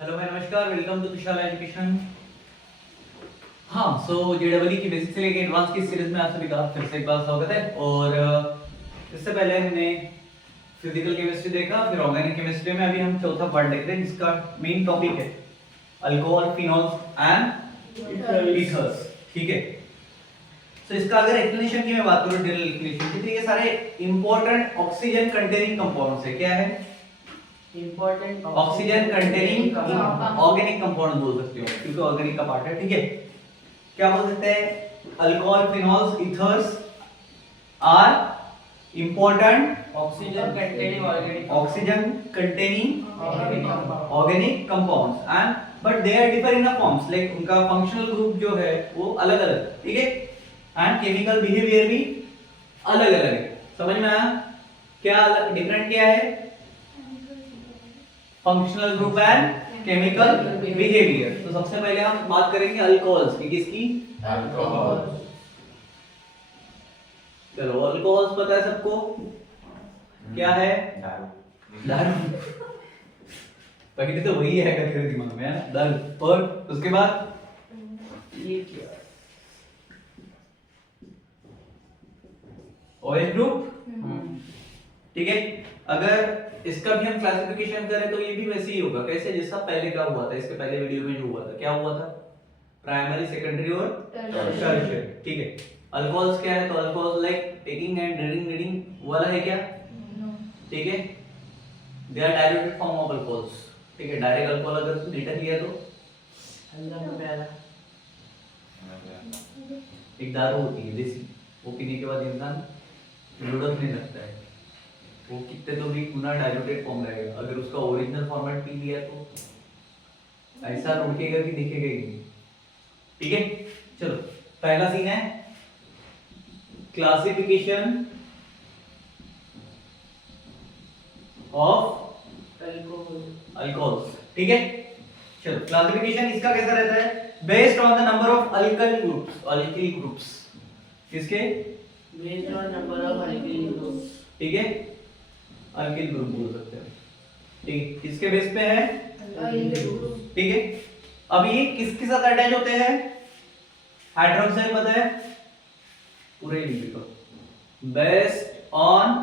Hello भाई, नमस्कार। Welcome to Tushar education. हाँ, सो जेडब्ल्यू की बेसिक से लेके एडवांस की सीरीज में आप सभी का फिर से एक बार स्वागत है। और इससे पहले हमने फिजिकल केमिस्ट्री देखा, फिर ऑर्गेनिक केमिस्ट्री में अभी हम चौथा पार्ट देख रहे हैं जिसका मेन टॉपिक है अल्कोहल, फिनॉल्स एंड ईथर्स। ठीक है, तो इसका अगर एक्सप्लेनेशन की मैं बात करूं, जनरल एक्सप्लेनेशन की, तो ये सारे इंपॉर्टेंट ऑक्सीजन कंटेनिंग कंपाउंड्स है। क्या है? Important oxygen containing organic compound बोल सकते हो क्योंकि ऑर्गेनिक का पार्ट है। ठीक है, क्या बोल सकते हैं? Alcohol, phenols, ethers are important oxygen containing organic organic compounds and but they are differ in the forms, like उनका फंक्शनल ग्रुप जो है वो अलग अलग। ठीक है, एंड केमिकल बिहेवियर भी अलग अलग है। समझ में आया? क्या डिफरेंट क्या है? Functional group and chemical behaviour. तो सबसे पहले हम बात करेंगे अल्कोहल्स की। किसकी? अल्कोहल। चलो, अल्कोहल्स पता है सबको क्या है? दारू। पहले तो वही है तेरे दिमाग में, है ना? दारू। और उसके बाद ये क्या? OH group. ठीक है, अगर इसका भी हम क्लासिफिकेशन करें तो ये भी वैसे ही होगा। कैसे? जैसा पहले का हुआ था, इसके पहले वीडियो में जो हुआ था। क्या हुआ था? प्राइमरी, सेकेंडरी और टर्शियरी। ठीक है, अल्कोहल्स क्या है? तो alcohols like taking and drinking वाला है क्या? ठीक है, they are diluted form of alcohols. ठीक है, डायरेक्ट अल्कोहल अगर लीटर लिया तो अल्लाह का प्यारा। एक दारू होती है देसी, वो पीने के बाद इंसान लुढ़कने लगता है। वो कितने तो भी गुना डाइल्यूटेड फॉर्म रहेगा। अगर उसका ओरिजिनल फॉर्मेट पी लिया तो ऐसा लुढ़केगा कि दिखेगा ही नहीं। ठीक है, चलो पहला सीन है क्लासिफिकेशन ऑफ अल्कोहल्स। ठीक है, चलो क्लासिफिकेशन इसका कैसा रहता है? Based on the number of alkyl groups. Alkyl groups किसके? Based on number of alkyl groups. ठीक है, अल्किल ग्रुप बोल सकते हैं। ठीक है, किसके बेस पे है? ठीक है, अब ये किसके साथ अटैच होते हैं? हाइड्रोक्साइड पता है? पूरे लिख दो। बेस्ड ऑन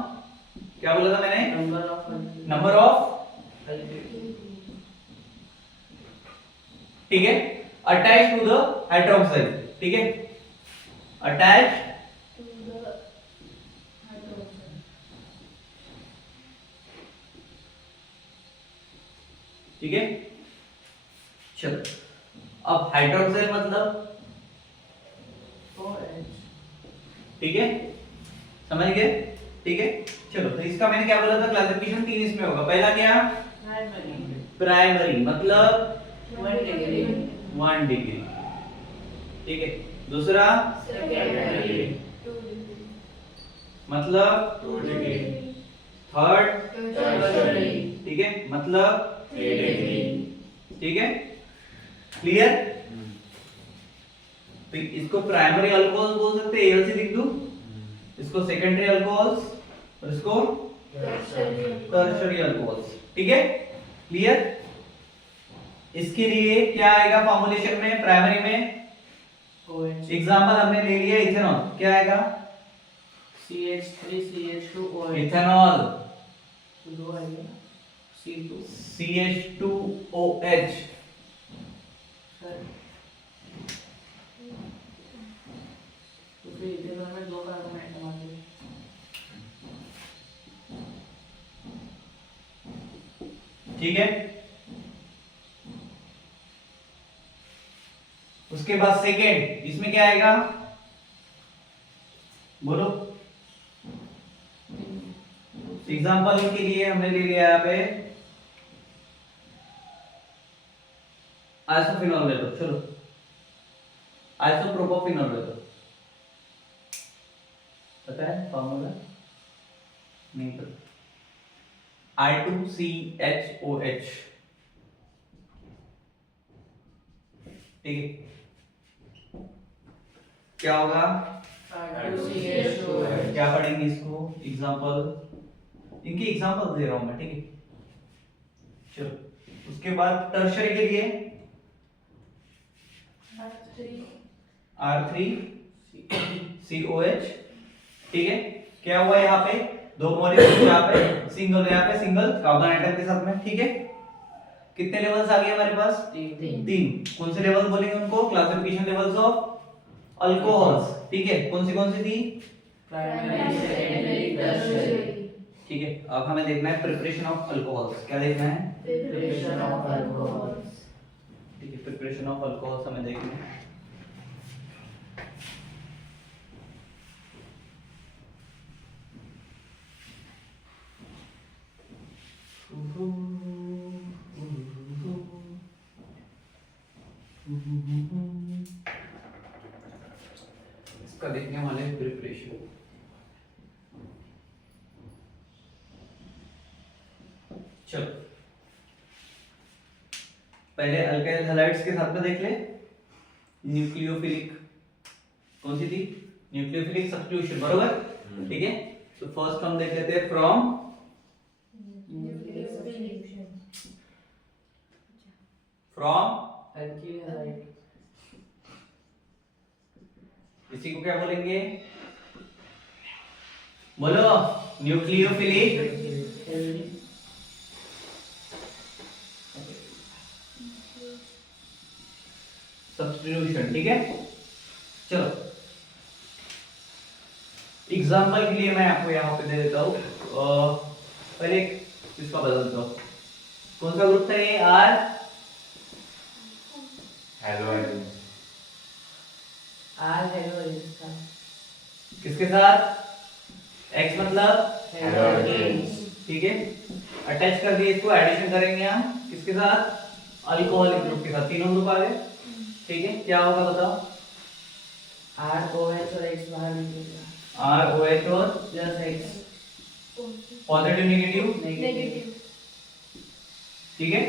क्या बोला था मैंने? Number of. ठीक है, अटैच टू द हाइड्रोक्साइड। ठीक है, अटैच ठीक है। चलो, अब हाइड्रोक्साइड मतलब ठीक है, समझ गए? ठीक है, चलो तो इसका मैंने क्या बोला था? क्लासिफिकेशन तीन इसमें होगा। पहला क्या? प्राइमरी मतलब 1 डिग्री। ठीक है, दूसरा मतलब 2 डिग्री। थर्ड ठीक है मतलब 3 डिग्री। ठीक है, क्लियर? तो इसको प्राइमरी अल्कोहल बोल सकते हैं, एल से लिख दूं। इसको सेकेंडरी अल्कोहल्स और इसको टर्शियरी अल्कोहल्स। ठीक है, क्लियर? इसके लिए क्या आएगा फॉर्मूलेशन में? प्राइमरी में एग्जांपल हमने ले लिया इथेनॉल। क्या आएगा? CH3CH2OH। इथेनॉल दो आएगा C2। CH2OH। तो फिर इथेनॉल में दो कार्बन आइटम आ गए। ठीक है, उसके बाद सेकेंड इसमें क्या आएगा? बोलो। एग्जांपल के लिए हमने ले लिया यहाँ पे आइसोफिनॉल ले लो। चलो, आइसोप्रोपोफिनॉल ले लो। पता है फॉर्मूला? नहीं पता। I2CHOH। ठीक है, क्या होगा? क्या पढ़ेंगे इसको? एग्जांपल, इनके एग्जांपल दे रहा हूं मैं। ठीक है, चलो उसके बाद टर्शरी के लिए R3COH, ठीक है। क्या हुआ यहाँ पे, दो मॉलिक्यूल यहाँ पे सिंगल, यहाँ पे सिंगल कार्बन एटम के साथ में, ठीक है। कितने लेवल्स आ गए हमारे पास, तीन। कौन से लेवल बोलेंगे उनको, क्लासिफिकेशन लेवल्स ऑफ अल्कोहल्स, ठीक है। कौन सी थी, प्राइमरी, सेकेंडरी, टर्शियरी। ठीक है। अब हमें देखना है प्रिपरेशन ऑफ अल्कोहल्स, क्या देखना है, प्रिपरेशन ऑफ अल्कोहल्स। ठीक है। प्रिपरेशन ऑफ अल्कोहल्स हमें देखना है। इसका देखने वाले प्रिपरेशन, चलो पहले अल्काइल हैलाइड्स के साथ में देख ले। न्यूक्लियोफिलिक, कौन सी थी, न्यूक्लियोफिलिक सब्स्टिट्यूशन, बरोबर, ठीक है। तो फर्स्ट हम देख लेते हैं फ्रॉम अल्किल हैलाइड। इसी को क्या बोलेंगे, बोलो, न्यूक्लियोफिलिक सब्स्टिट्यूशन, ठीक है। चलो एग्जांपल के लिए मैं आपको यहाँ पे दे देता हूँ, पहले इसका बदल देता हूँ। कौन सा ग्रुप था ये, आर हेलोइन्स, हेलोइन्स का किसके साथ, एक्स मतलब हेलोइन्स, ठीक है। अटैच कर दिए इसको, एडिशन करेंगे हम किसके साथ, अल्कोहलिक ग्रुप के साथ, तीनों ग्रुप आ गए, ठीक है। क्या होगा बताओ, ROH और X बाहर निकलेगा, ROH और plus X positive negative, negative. ठीक है।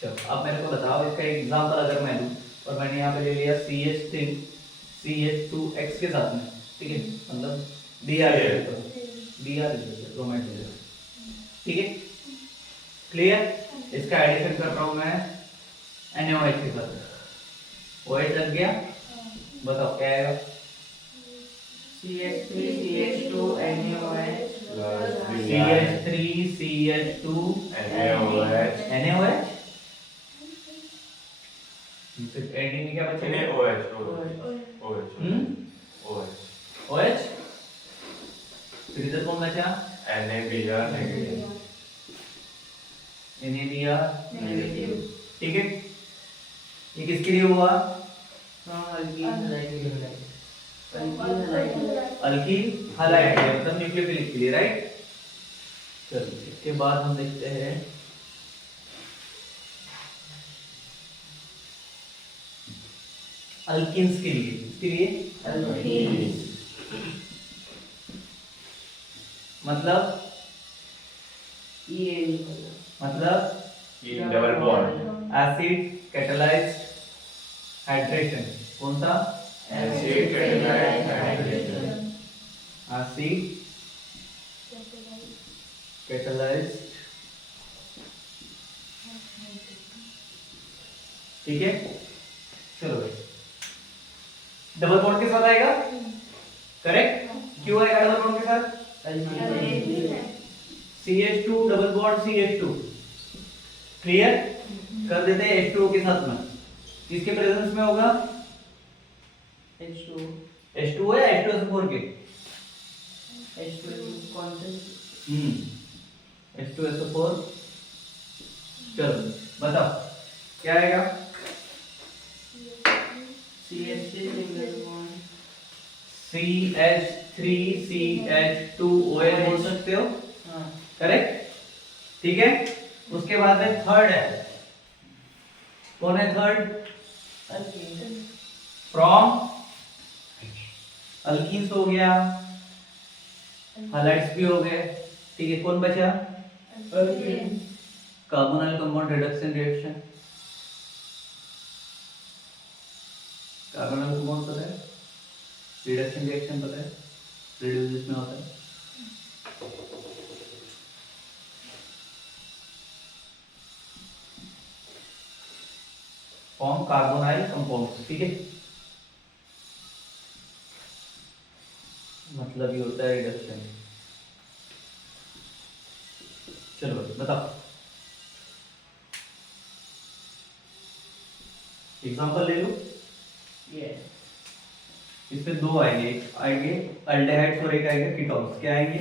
चलो अब मेरे को बताओ, इसका एक एग्जांपल अगर मैं दूं, और मैंने यहाँ पे ले लिया CH3 CH2X के साथ में, ठीक है, मतलब DR ब्रोमाइड, ठीक है, क्लियर। इसका एडिशन कर रहा हूं मैं NaOH के साथ, OH लग गया, बताओ क्या आएगा, CH3 CH2 NaOH CH3 CH2 NaOH, NaOH, फिर एंडिंग में क्या बचेगा, OH, फिर इधर कौन बचा, NaBr नेगेटिव, NaBr, नेगेटिव। ठीक है। ये किसके लिए हुआ, alkyl halide, alkyl halide. Alkyl halide मतलब न्यूक्लियोफिलिक के लिए, राइट। चलो इसके बाद हम देखते हैं अल्किन्स के लिए, इसके लिए अल्किन्स मतलब ये निकला, मतलब double bond, acid catalysed hydration, कौन सा, acid catalysed hydration, acid catalysed, ठीक है। चलो भाई, डबल बॉन्ड के साथ आएगा, करेक्ट। क्यों आएगा डबल बॉन्ड के साथ, CH2 double bond CH2, clear. कर देते हैं H2O के साथ में, किसके प्रेजेंस में होगा, H2 H2O या H2SO4 के, H2 कौन से, H2SO4। चलो बताओ क्या आएगा, CH3 सिंगल बॉन्ड, CH3CH2OH बोल सकते हो, हाँ करेक्ट, ठीक है। उसके बाद में थर्ड है, कौन है थर्ड, अल्किल, फ्रॉम अल्कीन्स हो गया, हैलाइड्स भी हो गए, ठीक है। कौन बचा, alkyl, carbonyl compound reduction reaction, carbonyl compound पता है, रिडक्शन रिएक्शन पता है, रिड्यूस जिसमें होता है, फॉर्म कार्बोनाइल कंपाउंड, ठीक है। मतलब ये होता है रिडक्शन। चलो बताओ, एग्जांपल ले लो। ये इसमें दो आएंगे, एक आएंगे अल्डेहाइड्स और एक आएगा कीटोन्स। क्या आएंगे?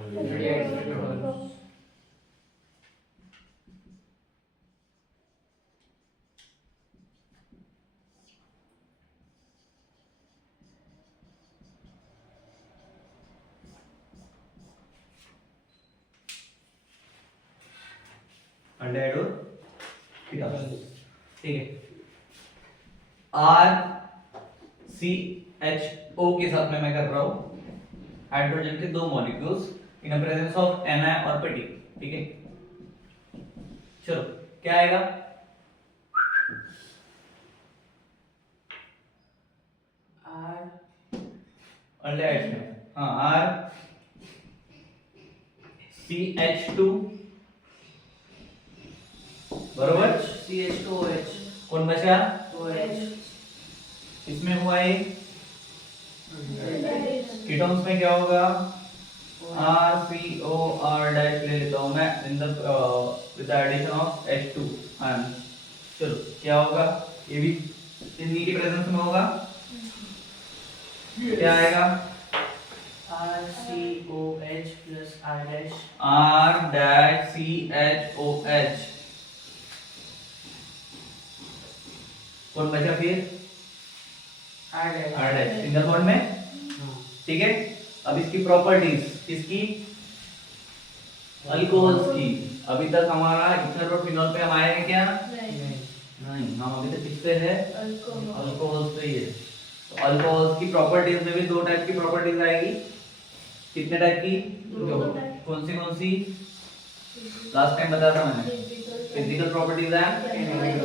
अल्डेहाइड और कीटोन्स, ठीक है। RCHO के साथ में मैं कर रहा हूं हाइड्रोजन के दो molecules in presence of Na और Pd, ठीक है। चलो क्या आएगा? R अल्डेहाइड्स में हाँ RCH2 बरोबर। CH2OH कौन बचा? OH इसमें हुआ ये। कीटोन्स में क्या होगा? RCOR डैश ले लेता हूं मैं in the with the addition of H2 ion. चलो क्या होगा? ये भी इनकी की प्रेजेंस में होगा। क्या आएगा? RCOH plus R dash R dash CHOH। कौन बचा फिर? R dash R dash single bond में, ठीक है। अब इसकी प्रॉपर्टीज, इसकी अल्कोहल्स की। अभी तक हमारा इथर और फिनॉल पे हम आए हैं क्या? नहीं, हम अभी तक किस पे है? अल्कोहल्स पे ही है। तो अल्कोहल्स की प्रॉपर्टीज में भी दो टाइप की प्रॉपर्टीज आएगी। कितने टाइप की? दो। कौन सी? लास्ट टाइम बताया था मैंने, physical properties and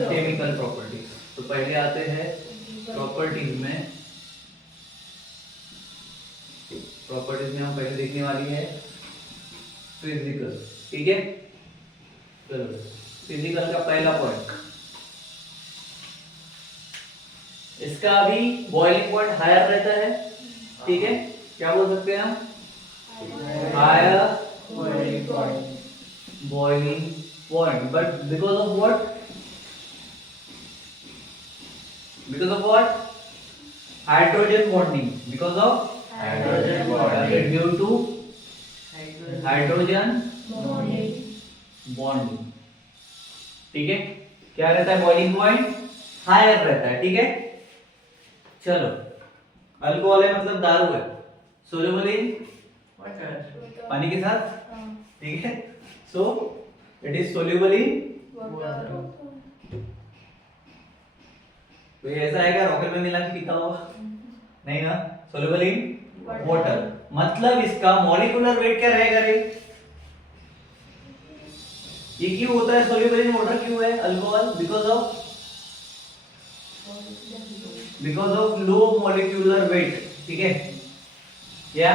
chemical properties. तो पहले आते हैं प्रॉपर्टीज में। प्रॉपर्टीज में हम पहले देखने वाली है फिजिकल, ठीक है। चलो फिजिकल का पहला पॉइंट, इसका अभी बॉइलिंग पॉइंट हायर रहता है, ठीक है। क्या बोल सकते हैं हम? Higher boiling point boiling point, but because of what? Because of what? Hydrogen bonding. Because of Hydrogen bonding. due to hydrogen hydrogen bonding, ठीक है। क्या रहता है? बॉइलिंग पॉइंट हायर रहता है, ठीक है। चलो अल्कोहल है मतलब दारू है, सोल्यूबल इन water पानी के साथ, ठीक है। So it is soluble in. तो ये ऐसा आएगा रॉकेट में मिला के पीता होगा? नहीं ना, सोल्यूबल इन वाटर। मतलब इसका मॉलिक्यूलर वेट क्या रहेगा रे? ये क्यों होता है सोल्यूबल इन वाटर? क्यों है alcohol? Because of low molecular weight, ठीक है। क्या?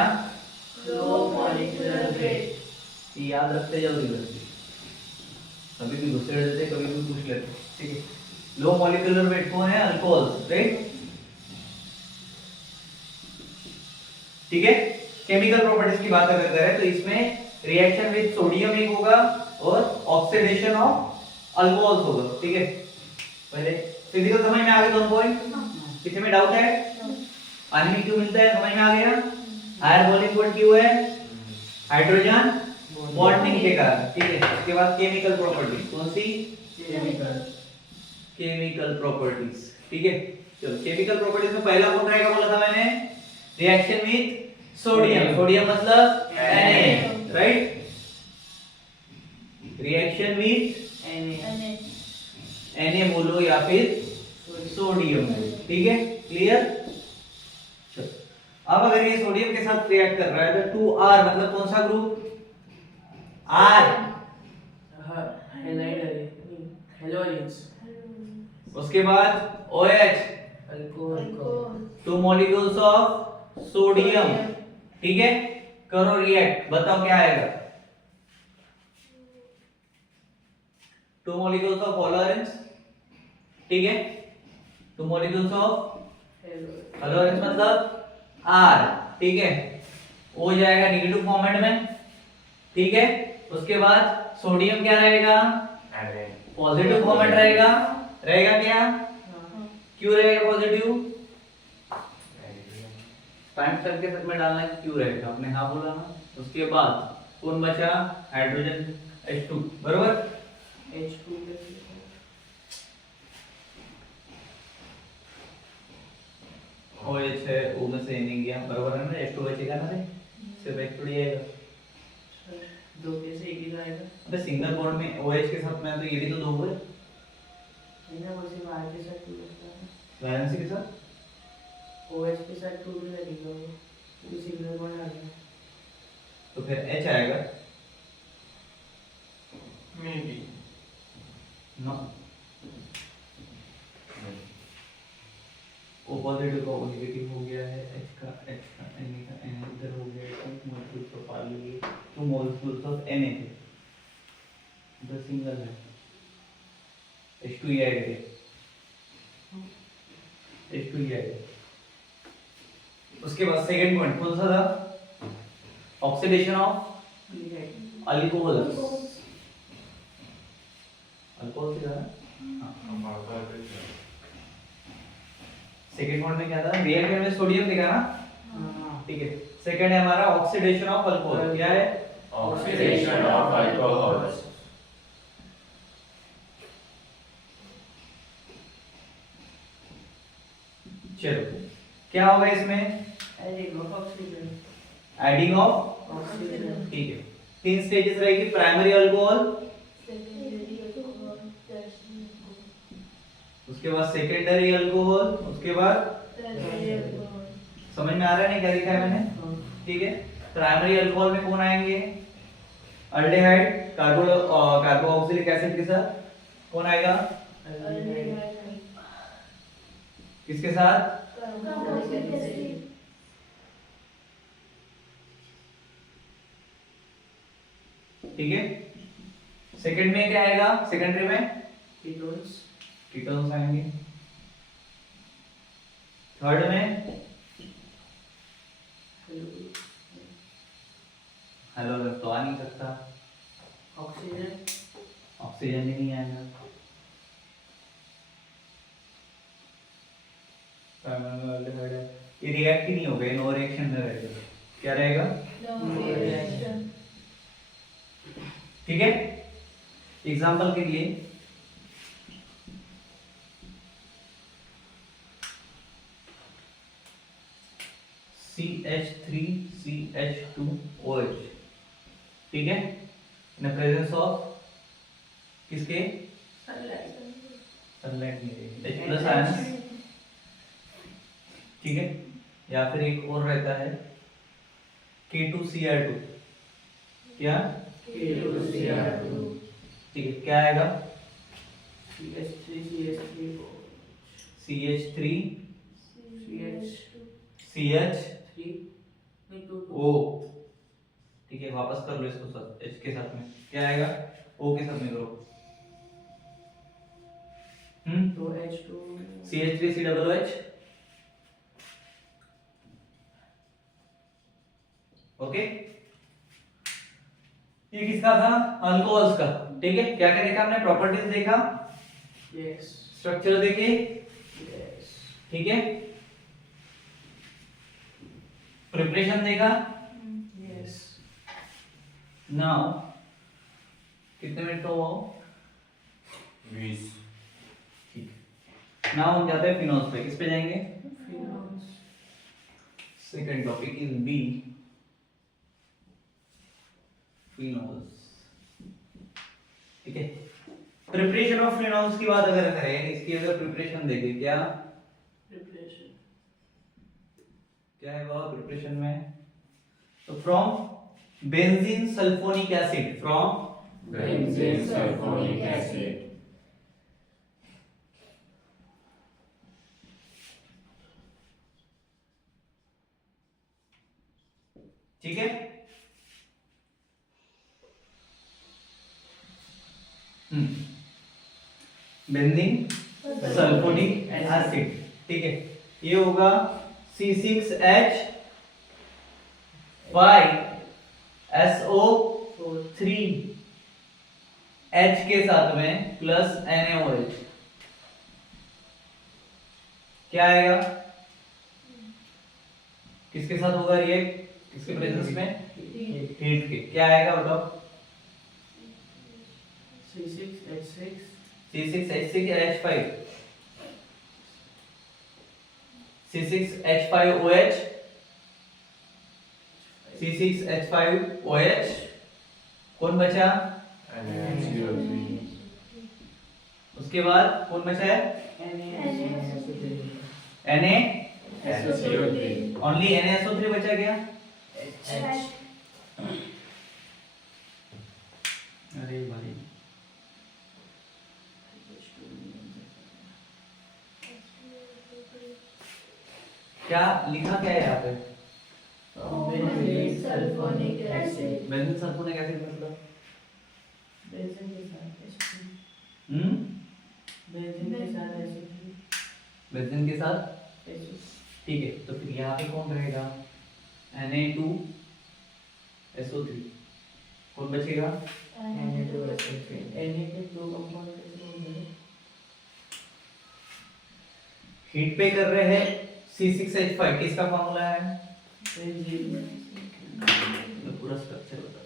low molecular weight ये याद रखते जाओ रिवर्स, कभी भी घुसेड़ देते, कभी भी पूछ लेते, ठीक है। लो मॉलिक्यूलर वेट कौन है? अल्कोहल, राइट, ठीक है। केमिकल प्रॉपर्टीज की बात अगर करें तो इसमें रिएक्शन विद सोडियम एक होगा और ऑक्सीडेशन ऑफ अल्कोहल्स होगा, ठीक है। पहले फिजिकल समझ में आ गए दोनों पॉइंट? किसी में डाउट है? पानी में क्यों मिलता है समझ में आ गया? हायर बॉइलिंग पॉइंट क्यों है? हाइड्रोजन बॉन्डिंग के कारण, ठीक है। उसके बाद केमिकल प्रॉपर्टीज, कौन सी? केमिकल प्रॉपर्टीज, ठीक है। चलो केमिकल प्रॉपर्टीज में पहला कौन रहेगा बोला था मैंने? Reaction with sodium. सोडियम मतलब Na, right. Reaction with Na बोलो या फिर सोडियम, ठीक है। क्लियर? चलो अब अगर ये सोडियम के साथ रिएक्ट कर रहा है तो 2R मतलब कौन सा ग्रुप? R। halogens उसके बाद OH, alcohol 2 molecules of sodium, ठीक है। करो रिएक्ट, बताओ क्या आएगा? 2 molecules ऑफ ऑलरेंस, ठीक है, टू मॉलिक्यूल्स ऑफ हेलो हेलोरेंस मतलब R, ठीक है, O जाएगा नेगेटिव फॉर्मेट में, ठीक है। उसके बाद सोडियम क्या रहेगा, पॉजिटिव फॉर्मेट रहेगा, रहेगा क्या, क्यों रहेगा पॉजिटिव, टाइम स्टेप के साथ में डालना है, क्यों रहेगा, आपने हाँ बोला ना। उसके बाद कौन बचा, हाइड्रोजन H2, बरोबर। H2 OH है, O में से नहीं गया, बरोबर है ना, H2 बचेगा ना, सिर्फ H थोड़ी आएगा। दो कैसे एक ही जाएगा? अबे सिंगल बॉन्ड में OH के साथ में तो ये भी तो दो हुए, इन्हें वो सिर्फ R के साथ 2 लगता है, वैलेंसी के साथ, OH के साथ 2 भी लगेगा वो, क्योंकि सिंगल बॉन्ड आ गया। तो फिर H आएगा maybe नो, O पॉजिटिव का O नेगेटिव हो गया है, H का Na का Na इधर हो गया, 2 मोलेक्युल्स ऑफ R लिए, 2 मोलेक्युल्स ऑफ Na थे, इधर सिंगल है, H2 ही आएगा ये, H2 ही आएगा। उसके बाद सेकंड पॉइंट कौन सा था, ऑक्सीडेशन ऑफ अल्कोहल्स, अल्कोहल से था, सेकंड पॉइंट में क्या था, रिएक्टेंट में सोडियम दिखा ना, ठीक है। सेकंड है हमारा ऑक्सीडेशन ऑफ अल्कोहल, क्या है, oxidation of alcohols. चलो क्या होगा इसमें, adding of oxygen, adding of, oxygen, ठीक है। 3 स्टेजेस रहेगी, प्राइमरी अल्कोहल, उसके बाद सेकेंडरी अल्कोहल, उसके बाद, समझ में आ रहा है नहीं क्या लिखा है मैंने, ठीक है। प्राइमरी अल्कोहल में कौन आएंगे, अल्डेहाइड, कार्बोक्सिलिक एसिड के साथ कौन आएगा, किसके साथ, ठीक है। सेकंड में क्या आएगा, सेकेंडरी में कीटोन्स, कीटोन्स आएंगे। थर्ड में हेलोरेंस तो आ नहीं सकता, ऑक्सीजन, ऑक्सीजन भी नहीं आएगा, ये रिएक्ट ही नहीं होगा, नो रिएक्शन में रहेगा, क्या रहेगा, ठीक है। एग्जांपल के लिए CH3CH2OH, ठीक है, इन प्रेजेंस ऑफ किसके, सनलाइट में H प्लस आयंस, ठीक है। या फिर एक और रहता है K2Cr2, क्या, K2Cr2, ठीक है, क्या आएगा, CH3 CH3 CH3 O, ठीक है, वापस कर लो इसको साथ H के साथ में, क्या आएगा, O के साथ में करो, तो H2 CH3COOH, ओके। ये किसका था, अल्कोहल्स का, ठीक है। क्या क्या देखा हमने, प्रॉपर्टीज देखा, यस स्ट्रक्चर देखे, यस ठीक है, प्रिपरेशन देखा। यस नाउ कितने मिनट का हुआ, 20. ठीक है। नाउ हम जाते हैं फिनोल्स पे, किस पे जाएंगे, phenols second topic is B, phenols, ठीक है। प्रिपरेशन ऑफ फिनोल्स की बात अगर करें, इसकी अगर प्रिपरेशन देखें, क्या प्रिपरेशन क्या है वह प्रिपरेशन में, तो from benzene sulphonic acid, from Benzene sulfonic acid. ठीक है, बेंजीन सल्फोनिक एसिड, ठीक है। ये होगा C6H5SO3 H के साथ में प्लस NaOH, क्या आएगा? किसके साथ होगा रिएक्ट? किसके प्रेजेंस में? हीट के। क्या आएगा बताओ? C6H6H5 C6H5OH C6H5OH, कौन बचा? NaCO3. उसके बाद कौन बचा है? Na, NaCO3. ओनली NaSO3 बचा गया। अरे भाई, क्या लिखा क्या है यहाँ पे? Benzene sulphonic acid. Benzene sulphonic acid मतलब बेंजीन के साथ एसिड। बेंजीन बेंजीन के साथ एसिड। के साथ, एसिड। ठीक है। तो फिर यहाँ पे कौन रहेगा? Na2SO3, कौन बचेगा? Na2SO3। Na के दो कंपाउंड कैसे होंगे? हीट पे कर रहे हैं C6H5, किसका फॉर्मूला है? बेंजीन। मैं पूरा स्ट्रक्चर बताता हूँ।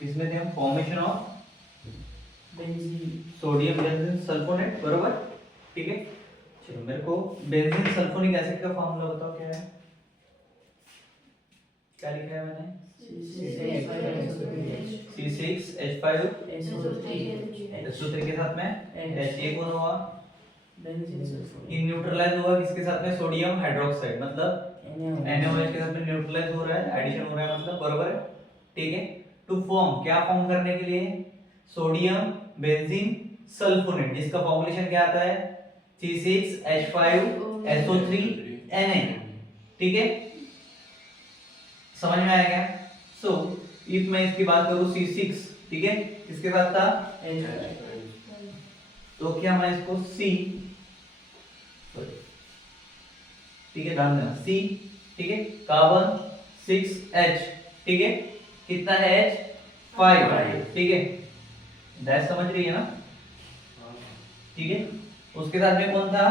किसमें थे हम? Formation of benzene. Sodium benzene sulphonate, बरोबर, ठीक है। चलो मेरे को बेंजीन सल्फोनिक एसिड का फॉर्मूला बताओ क्या है? क्या लिखा है मैंने? C6H5SO3 के साथ में H, ये कौन हुआ? Benzene sulphonic. ये न्यूट्रलाइज होगा किसके साथ में? सोडियम हाइड्रोक्साइड, मतलब NaOH के साथ में न्यूट्रलाइज हो रहा है, एडिशन हो रहा है, मतलब बरोबर है, ठीक है। टू फॉर्म, क्या फॉर्म करने के लिए? सोडियम बेंजीन सल्फोनेट, जिसका फॉर्मूलेशन क्या आता है? C6H5SO3Na, ठीक है। समझ में आया क्या? सो इफ मैं इसकी बात करूं C6, ठीक है, किसके साथ था? तो क्या मैं इसको C, ठीक है, ध्यान देना, C, ठीक है, कार्बन 6H, ठीक है, कितना है H? 5, ठीक है, डैश समझ रही है ना? ठीक है। उसके साथ में कौन था?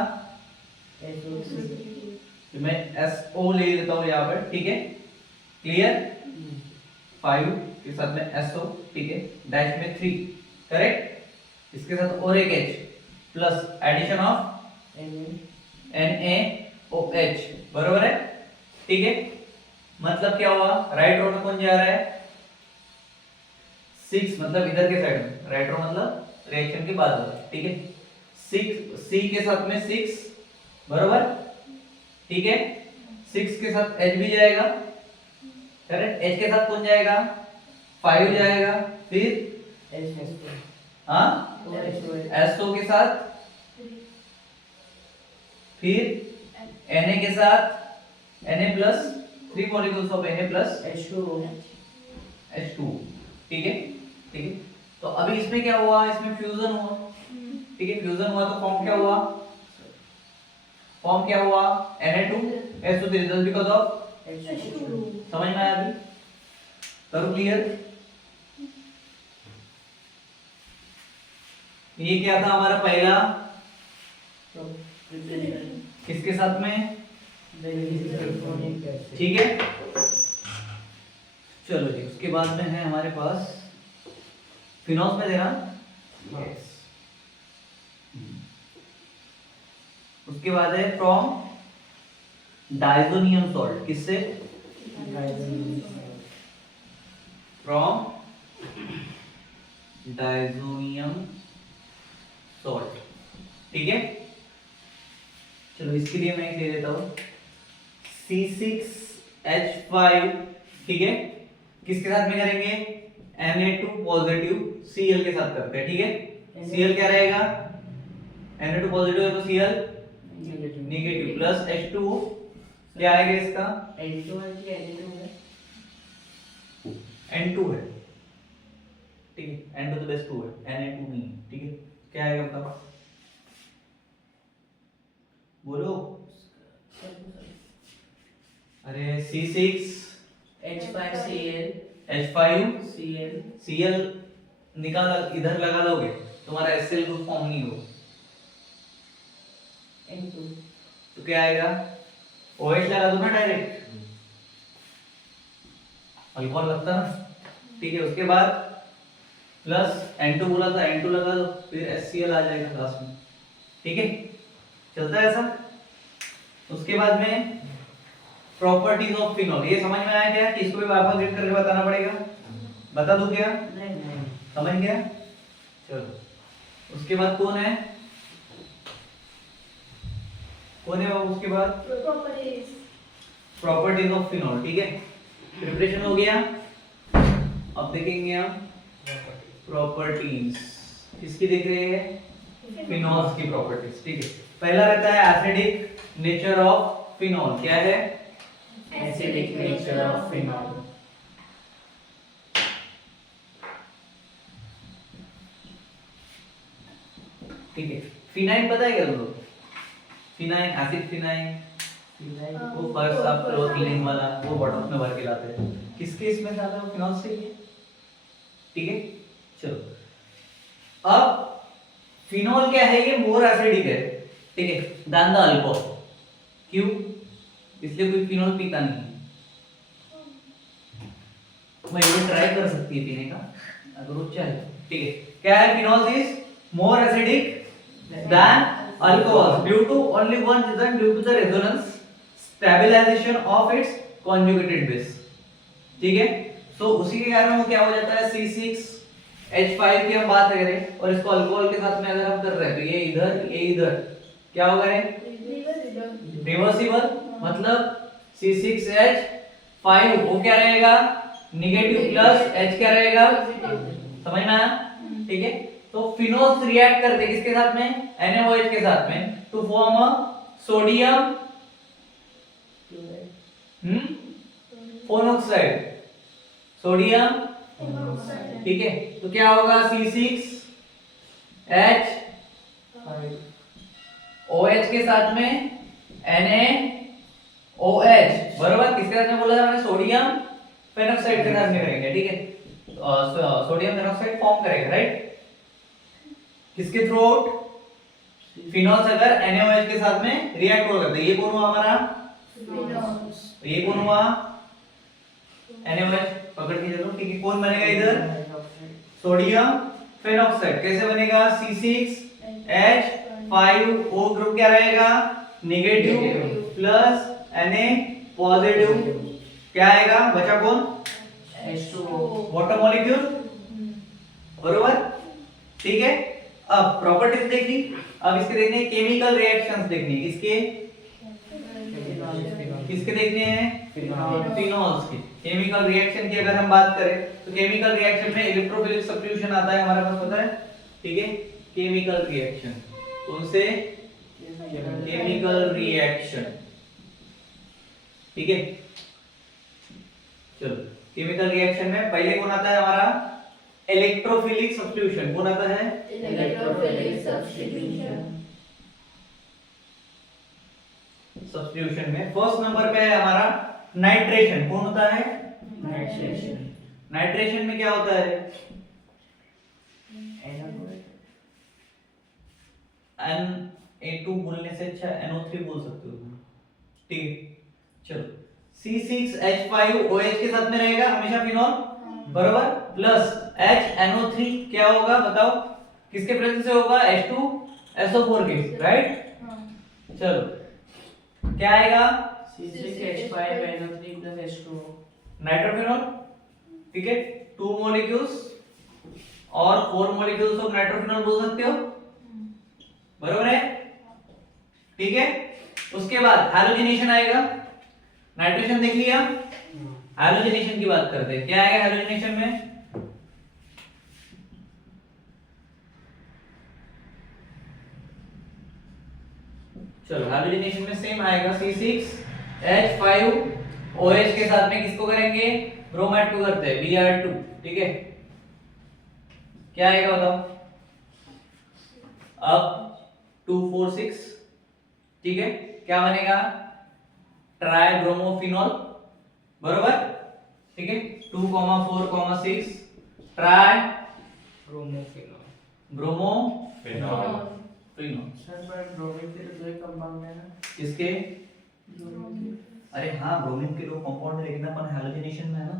तो मैं SO ले लेता हूं यहाँ पर, ठीक है, क्लियर? 5 के साथ में SO, ठीक है, डैश में 3, करेक्ट। इसके साथ और एक H plus addition of NaOH, बरोबर है, ठीक है। मतलब क्या हुआ? राइट रो में कौन जा रहा है? 6, मतलब इधर के साइड में, राइट रो मतलब रिएक्शन के बाद वाला, ठीक है। 6 C के साथ में 6, बरोबर, ठीक है। 6 के साथ H भी जाएगा, करेक्ट। H के साथ कौन जाएगा? 5 जाएगा, फिर हाँ SO के साथ, फिर Na के साथ Na plus 3 molecules of Na plus H2, ठीक है, ठीक है। तो अभी इसमें क्या हुआ? इसमें फ्यूजन हुआ, ठीक है, फ्यूजन हुआ तो फॉर्म क्या हुआ? फॉर्म क्या हुआ? Na2SO3 जस्ट बिकॉज़ ऑफ, समझ में आया अभी? करो क्लियर? ये क्या था हमारा पहला? किसके साथ में? ठीक है। चलो जी, उसके बाद में है हमारे पास फिनॉल में देना, उसके बाद है फ्रॉम डाइजोनियम सॉल्ट, किससे? फ्रॉम डाइजोनियम सॉल्ट, ठीक है। चलो इसके लिए मैं ले लेता हूं C6H5, ठीक है। किसके साथ में करेंगे? Na2 पॉजिटिव Cl के साथ करते हैं, ठीक है। Cl क्या रहेगा? Na2 पॉजिटिव है तो Cl नेगेटिव प्लस H2O क्या आएगा इसका? N2 है कि N2 है? N2 है, ठीक है। N2 तो बेस 2 है, Na2 नहीं है, ठीक है। क्या आएगा बताओ, बोलो। अरे H5Cl C6H5Cl Cl निकाल, इधर लगा लोगे तुम्हारा HCl ग्रुप फॉर्म नहीं हो N2 तो क्या आएगा? OH लगा दो ना डायरेक्ट, अल्कोहल लगता ना, ठीक है। उसके बाद प्लस N2 बोला था, N2 लगा दो, फिर HCl आ जाएगा लास्ट में, ठीक है। चलता है ऐसा। उसके बाद में प्रॉपर्टीज ऑफ फिनॉल, ये समझ में आया क्या कि इसको भी वापस रीड करके बताना पड़ेगा? बता दूं क्या? नहीं समझ गया? चलो उसके बाद कौन है बाबू? उसके बाद प्रॉपर्टीज ऑफ फिनॉल, ठीक है। प्रिपरेशन हो गया। अब देखेंगे हम प्रॉपर्टीज, किसकी देख रहे हैं? फिनॉल्स की प्रॉपर्टीज, ठीक है। पहला रहता है एसिडिक नेचर ऑफ फिनॉल, क्या है? Acidic nature of phenol ठीक है। फिनाइन पता है क्या तुमको? फिनाइन, एसिड फिनाइन, वो फर्स्ट आप क्लोथ क्लीनिंग वाला, वो बॉटल्स में भर के लाते हैं। किसके इसमें से आता है? फिनॉल से ही है, ठीक है। चलो अब फिनॉल क्या है? ये मोर एसिडिक है, ठीक है, देन द अल्कोहल। क्यों? इसलिए कोई फिनॉल पीता नहीं है। मैं ये ट्राई कर सकती है पीने का अगर वो चाहे, ठीक है। क्या है? Phenol is more acidic than alcohol due to only one reason, due to the resonance stabilisation of its conjugated base, ठीक है। सो उसी के कारण वो क्या हो जाता है? C6H5 की हम बात करें और इसको अल्कोहल के साथ में अगर हम कर रहे हैं तो ये इधर क्या होगा? रिवर्सिबल, मतलब C6H5 वो क्या रहेगा? नेगेटिव प्लस H क्या रहेगा? समझ में आया? ठीक है। तो फिनोल्स रिएक्ट करते किसके साथ में? NaOH के साथ में to form a sodium phenoxide, sodium, ठीक है। तो क्या होगा? C6H5OH के साथ में NaOH, बरोबर। किसके साथ में बोला था मैंने? सोडियम फेनोक्साइड के साथ में करेंगे, ठीक है। सोडियम फेनोक्साइड फॉर्म करेगा, राइट। किसके थ्रू आउट? फिनॉल्स अगर NaOH के साथ में रिएक्ट हो करते, ये कौन हुआ हमारा? तो ये कौन हुआ? NaOH, पकड़ के चलो, ठीक है। कौन बनेगा इधर? Sodium phenoxide. कैसे बनेगा? C6H5O ग्रुप क्या रहेगा? नेगेटिव प्लस Na पॉजिटिव, क्या आएगा? बचा कौन? H2O वाटर मॉलिक्यूल, बरोबर, ठीक है। अब प्रॉपर्टीज देख ली, अब इसके देखने हैं केमिकल रिएक्शंस देखनी है। किसके देखने हैं? फिनॉल्स की। केमिकल रिएक्शन की अगर हम बात करें तो केमिकल रिएक्शन में इलेक्ट्रोफिलिक सब्स्टिट्यूशन आता है हमारे पास, पता है, ठीक है। केमिकल रिएक्शन कौन से? केमिकल रिएक्शन, ठीक है। चलो केमिकल रिएक्शन में पहले कौन आता है हमारा? Electrophilic substitution. कौन आता है? सब्स्टिट्यूशन में फर्स्ट नंबर पे है हमारा नाइट्रेशन। कौन होता है? नाइट्रेशन में क्या होता है? Na2 बोलने से अच्छा NO3 बोल सकते हो, ठीक है। चलो C6H5OH के साथ में रहेगा हमेशा फिनॉल, बराबर, प्लस HNO3 क्या होगा बताओ? किसके प्रेजेंस से होगा? H2SO4 के, राइट। चलो क्या आएगा? C6H5NO3 plus H2O. नाइट्रोफिनॉल, ठीक है, 2 मॉलिक्यूल्स और 4 मॉलिक्यूल्स ऑफ नाइट्रोफिनॉल बोल सकते हो, बरोबर है, ठीक है। उसके बाद हैलोजिनेशन आएगा, नाइट्रेशन देख लिया, हैलोजिनेशन की बात करते हैं, क्या आएगा हैलोजिनेशन में, चलो हैलोजिनेशन में सेम आएगा C6H5OH के साथ में किसको करेंगे, ब्रोमाइड को करते हैं Br2, ठीक है, क्या आएगा बताओ, अब 2 4 6, ठीक है, क्या बनेगा, ट्राइब्रोमोफिनॉल, बरोबर, ठीक है, 2 4 6 ट्राई ब्रोमोफिनॉल, सर पर ब्रोमीन के तो 2 कंपाउंड है ना। किसके, अरे हाँ ब्रोमीन के 2 कंपाउंड, लेकिन अपन हैलोजिनेशन में है ना,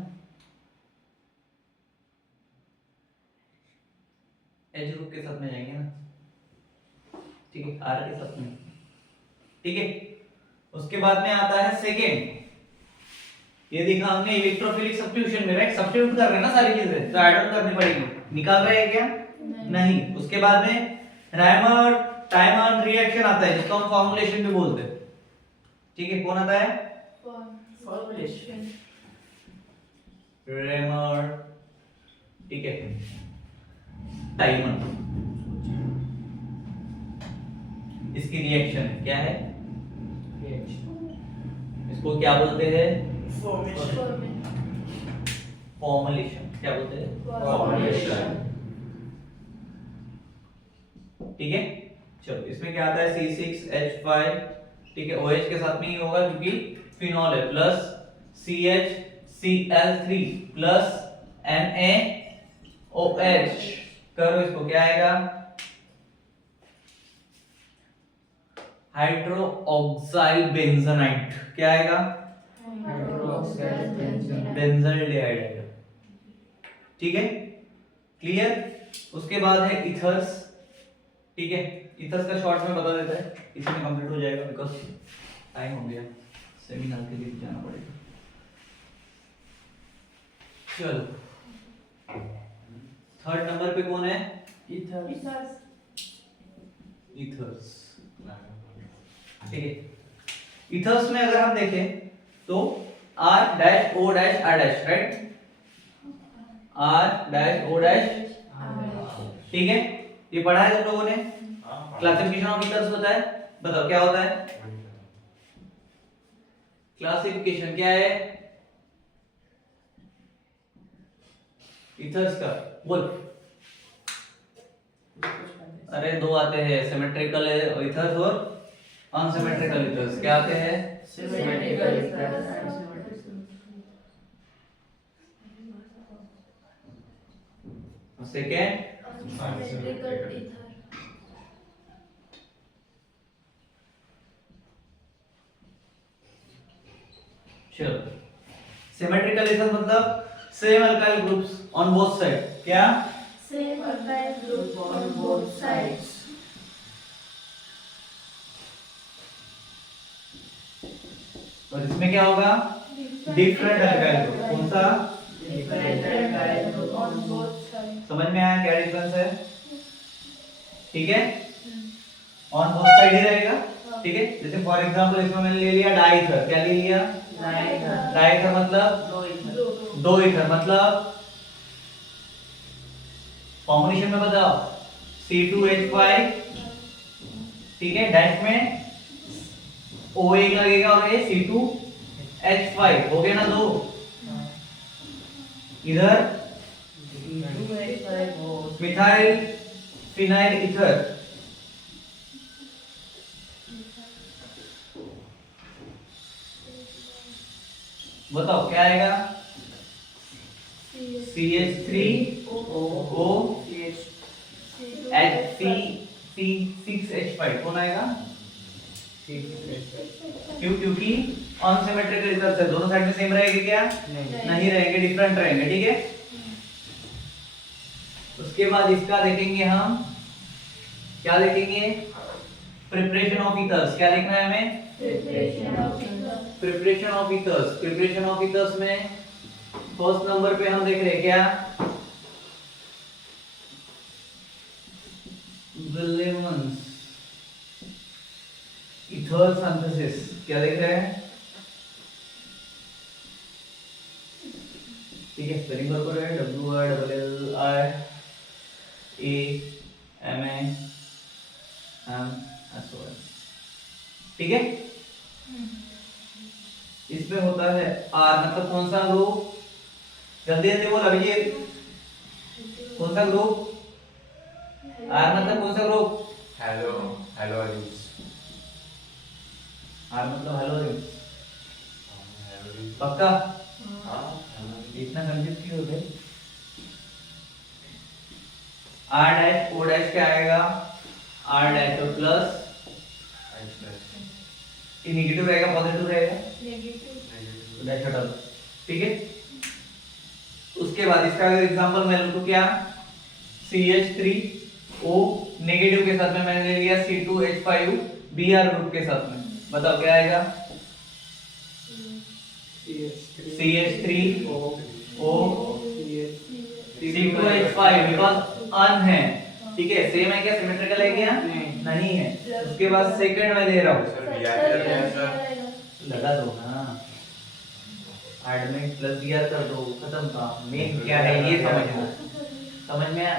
H ग्रुप के साथ में जाएंगे ना, ठीक है, R के साथ में, ठीक है। उसके बाद में आता है सेकेंड, ये देखा हमने इलेक्ट्रोफिलिक सब्स्टिट्यूशन में, राइट, सब्स्टिट्यूट कर रहे हैं ना सारी चीजें, तो ऐड ऑन करनी पड़ेगी, निकाल रहे हैं क्या, नहीं। उसके बाद में रायमर टाइमर रिएक्शन आता है जिसको हम फॉर्मुलेशन भी बोलते हैं, ठीक है, कौन आता है, फॉर्मुलेशन। रेमर, ठीक है, टाइमर, इसकी रिएक्शन क्या है, इसको क्या बोलते हैं, फॉर्मुलेशन, क्या बोलते हैं, Formulation. ठीक है। चलो इसमें क्या आता है C6H5, ठीक है, OH के साथ में ही होगा क्योंकि फिनॉल है, प्लस CHCl3 प्लस NaOH, करो इसको, क्या आएगा, हाइड्रोक्साइल बेंजोनाइट, क्या आएगा, बेंजल डाइऑक्साइड, ठीक है, क्लियर। उसके बाद है इथर्स, ठीक है, इथर्स का शॉर्ट में बता देता है, इसी में कंप्लीट हो जाएगा बिकॉज टाइम हो गया, सेमिनार के लिए जाना पड़ेगा। चलो थर्ड नंबर पे कौन है, इथर्स, ठीक है। इथर्स में अगर हम देखें तो R dash O dash R dash, right, R dash O dash, ठीक है, ये पढ़ा है तुम लोगों ने, क्लासिफिकेशन ऑफ इथर्स होता है, बताओ क्या होता है, क्लासिफिकेशन क्या है इथर्स का, बोल, अरे दो आते हैं, सिमेट्रिकल इथर्स और अनसिमेट्रिकल इथर्स, क्या आते हैं, सिमेट्रिकल सेकेंड, चलो सिमेट्रिकल इथर मतलब same alkyl groups on both side, क्या, Same alkyl group on both sides. और इसमें क्या होगा, डिफरेंट अल्काइल ग्रुप, कौन सा, different alkyl group On both sides. समझ में आया क्या डिफरेंस है, ठीक है, ऑन बोथ साइड ही रहेगा, ठीक है। जैसे फॉर एग्जांपल इसमें मैंने ले लिया डाईथर, क्या ले लिया, डाईथर मतलब दो ईथर, मतलब कॉम्बिनेशन में बताओ, C2H5, ठीक है, डैश में OH लगेगा और ये C2H5 हो गया ना दो, इधर मिथाइल फिनाइल ईथर, बताओ क्या आएगा, CH3O C6H5, कौन आएगा, क्यों, क्योंकि अनसिमेट्रिकल इधर से दोनों साइड में सेम रहेंगे क्या, नहीं रहेंगे, डिफरेंट रहेंगे, ठीक है। उसके बाद इसका देखेंगे हम, क्या देखेंगे, प्रिपरेशन ऑफ ईथर्स, क्या देखना है हमें, Preparation of ethers. Preparation of ethers. Preparation of ethers में फर्स्ट नंबर पे हम देख रहे हैं क्या, विलियम्स ईथर सिंथेसिस। क्या देख रहे हैं, ठीक है, स्पेलिंग बराबर है, WILLIAMAMSON, ठीक है। इसमें होता है आर, मतलब कौन सा ग्रुप, जल्दी जल्दी बोल अभिजीत, कौन सा ग्रुप, आर मतलब कौन सा ग्रुप, Halogens. आर मतलब हेलोजेन, पक्का, इतना कंफ्यूज क्यों हो गए। आर डैश ओ डैश क्या आएगा, आर डैश तो प्लस, ये नेगेटिव रहेगा पॉजिटिव रहेगा, तो डैश हटा दो, ठीक है। उसके बाद इसका अगर एग्जांपल मैं लूं तो क्या, CH3O नेगेटिव के साथ में मैंने ले लिया C2H5 Br ग्रुप के साथ में, बताओ क्या आएगा, CH3O C2H5 बिकॉज़ अन है, ठीक है, सेम है क्या, सिमेट्रिकल है क्या, नहीं है। उसके बाद सेकंड में ले रहा हूं, लगा दो ना, ऐड में प्लस Br कर दो, खत्म काम। मेन क्या है ये समझना, समझ में आया,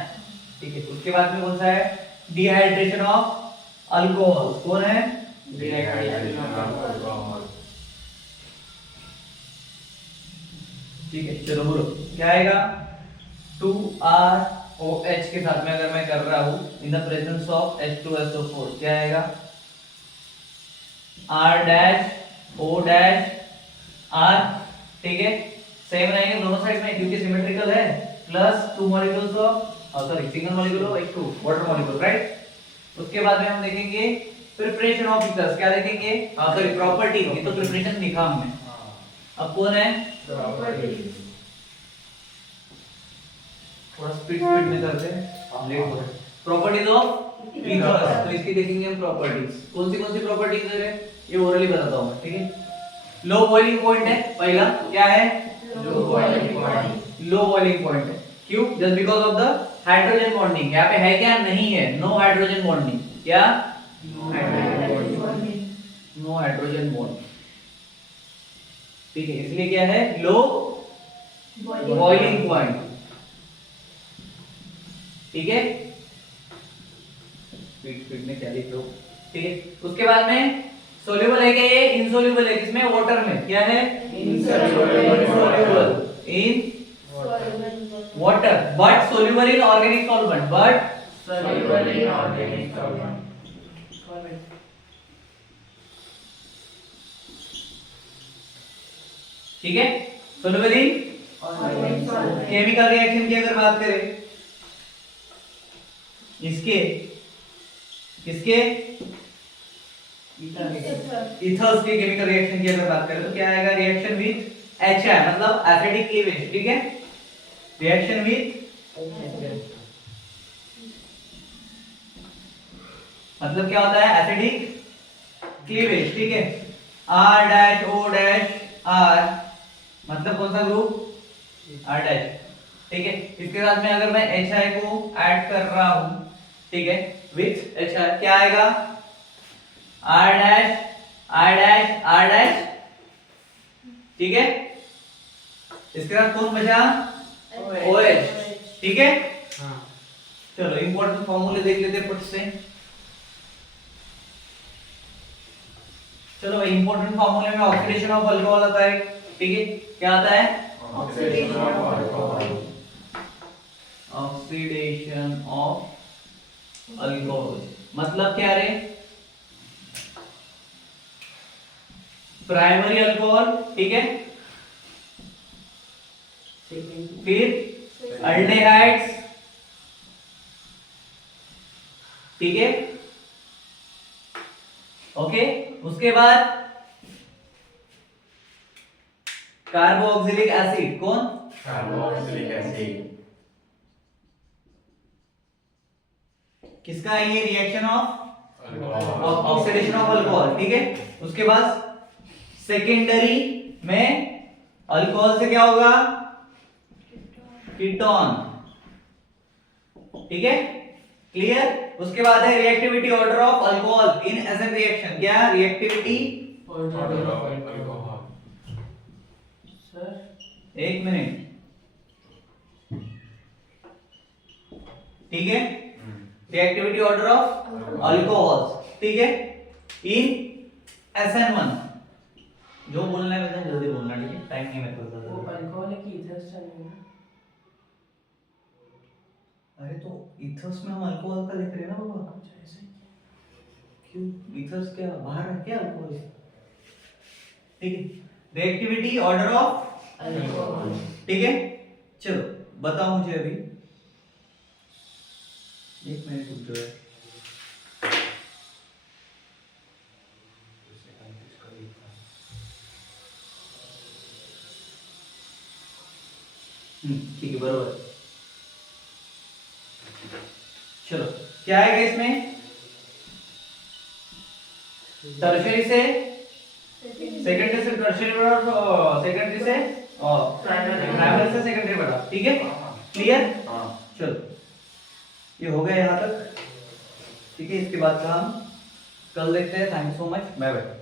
ठीक है। उसके बाद में कौन सा है, डिहाइड्रेशन ऑफ अल्कोहल, कौन है, ठीक है, चलो बोलो क्या आएगा, 2ROH के साथ में अगर मैं कर रहा हूं in the presence of H2SO4 क्या आएगा, R dash O dash R, ठीक है, सेम रहेंगे दोनों साइड में क्योंकि सिमेट्रिकल है, plus 2 molecules of sorry single molecule of H2 water molecule, right. उसके बाद में हम देखेंगे प्रिपरेशन ऑफ ईथर्स, क्या देखेंगे, सॉरी प्रॉपर्टी, ये तो प्रिपरेशन लिखा हमने, अब कौन है, थोड़ा स्पीड में करते हैं, लेट हो रहा है। प्रॉपर्टीज ऑफ ईथर्स, तो इसकी देखेंगे हम प्रॉपर्टीज, कौन सी प्रॉपर्टीज है, ये ओरली बताता हूं मैं, ठीक है। लो बॉइलिंग पॉइंट है पहला, क्या है, लो बॉइलिंग पॉइंट है, क्यों, just because of the hydrogen bonding, यहाँ पे है क्या, नहीं है, नो हाइड्रोजन बॉन्डिंग, क्या, नो हाइड्रोजन बॉन्ड, ठीक है, इसलिए क्या है, लो बॉइलिंग पॉइंट, ठीक है, स्पीड में क्या लिख लो, ठीक है। उसके बाद में सोल्यूबल है क्या, ये इनसोल्यूबल है, किसमें, वाटर में, क्या है, insoluble in water but soluble in organic solvent, but soluble in organic solvent, ठीक है, सोल्यूबल इन केमिकल रिएक्शन की अगर बात करें, इसके किसके, ईथर्स के केमिकल रिएक्शन की अगर बात करें तो क्या आएगा, रिएक्शन विद HI मतलब एसिडिक क्लीवेज, ठीक है, रिएक्शन विद मतलब क्या होता है, एसिडिक क्लीवेज, ठीक है, R dash O dash R मतलब कौन सा ग्रुप, R डैश, ठीक है। इसके साथ में अगर मैं HI को ऐड कर रहा हूं, ठीक है, विथ HI क्या आएगा, R dash R dash R dash, ठीक है। इसके साथ कौन बचा, OH, ठीक है, हाँ। चलो इंपॉर्टेंट फॉर्मूले देख लेते हैं फट से, चलो भाई इंपॉर्टेंट फॉर्मूले में ऑक्सीडेशन ऑफ अल्कोहल आता है, ठीक है, क्या आता है, oxidation of alcohol, oxidation of alcohol मतलब क्या रे, प्राइमरी अल्कोहल, ठीक है, फिर अल्डेहाइड्स, ठीक है, ओके, उसके बाद कार्बोक्सिलिक एसिड, कौन, कार्बोक्सिलिक एसिड, किसका ये reaction of oxidation of alcohol, ठीक है। उसके बाद सेकेंडरी में अल्कोहल से क्या होगा? कीटोन। ठीक है, क्लियर। उसके बाद है reactivity order of alcohol in acid reaction. क्या reactivity? Order of alcohol. Sir एक मिनट, ठीक है, रिएक्टिविटी ऑर्डर ऑफ अल्कोहल्स, ठीक है, इन SN1। जो बोलना है वैसे जल्दी बोलना, ठीक है, टाइम नहीं मेरे पास वो ज्यादा। अल्कोहल की ईथर्स चलेगा ना। अरे तो ईथर्स में हम अल्कोहल का लिख रहे हैं ना बाबा। अच्छा ऐसे क्यों? ईथर्स क्या बाहर है क्या अल्कोहल? ठीक है, रिएक्टिविटी ऑर्डर ऑफ अल्कोहल। ठीक है। चलो बताओ मुझे अभी, एक मिनट रुक जाओ। ठीक है, बरोबर। चलो क्या आएगा इसमें? टर्शियरी से सेकेंडरी से टर्शियरी बढ़ा, सेकेंडरी से प्राइमरी से सेकेंडरी बढ़ा, ठीक है, क्लियर। चलो ये हो गया यहाँ तक, ठीक है। इसके बाद का हम कल देखते हैं। Thank you so much, bye bye.